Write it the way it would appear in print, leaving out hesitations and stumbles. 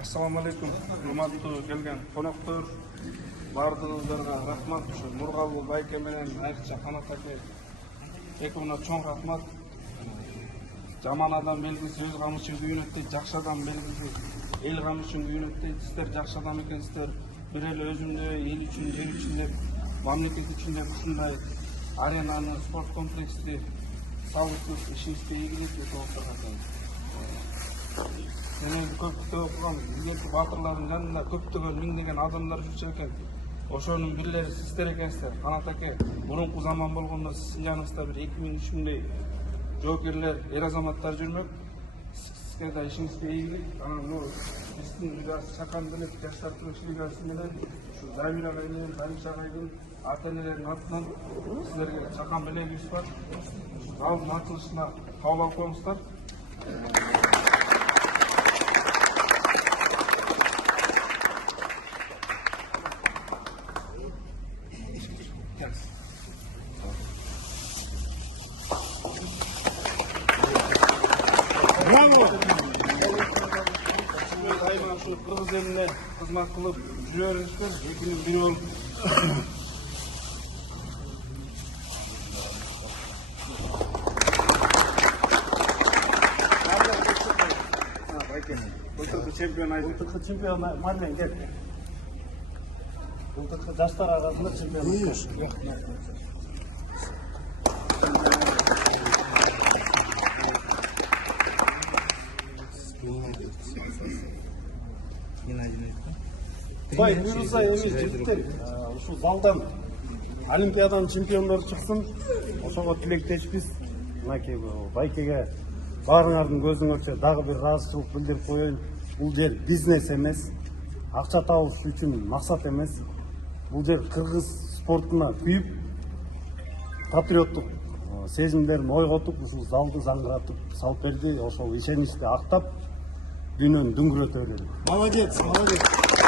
Assalamu alaikum. Урматтуу келген коноктор, бардыгыңыздарга рахмат. Ушу Нургабыл байке менен айрыкча Канат аке экөөңө чоң рахмат. Жаман адам белгиси өз камы үчүн күйүнөт дейт, жакшы адам белгиси эл камы үчүн күйүнөт дейт. Сиздер жакшы адам экенсиздер. Бир эле өзүмдү эл үчүн, жер үчүн деп, мамлекет үчүн деп ушундай аренаны, спорт комплексти салып ишиңизге ийгилик жасаңыздар. Мен көптөгөн окугам, илгерки батырлардын жанында көптөгөн миңдеген адамдар жүрчү экен. Ошонун бирлери сиздер экенсиздер. Канат аке, мурунку заман болгондо сиздин жаныңызда бир 2000-3 миңдей жоокерлер, эр азаматтар жүрмөк. Сизге да ишиңизге ийгилик. Биздин Чакан Белек жаштар күрөш лигасы менен ушу Замир агай менен Дамиш агайдын ата-энелеринин атынан сиздерге Чакан Белегибиз бар. Залдын ачылышына кабыл алып коюңуздар. Bravo! Дайыма ушу кыргыз элине кызмат кылып жүрө бериңиздер. Экинин бири болуп. Чемпион айтып. Чемпион Мармен кел. Былтыркы жаштар арасында чемпион. Бай, буюрса эмес жигиттер, ушу залдан Олимпиаданын чемпиондору чыксын. Ошого тилектешпиз. Мынакей байкеге баарыңардын көзүңөрчө дагы бир ыраазычылык билдирип коеюн. Бул жер бизнес эмес, акча табыш үчүн максат эмес. Бул жер кыргыз спортуна күйүп, патриоттук сезимдерин ойготуп, ушул залды заңгыратып салып берди. Ошол ишеничти актап, дүйнөнү дүңгүрөтө берели. Молодец, молодец.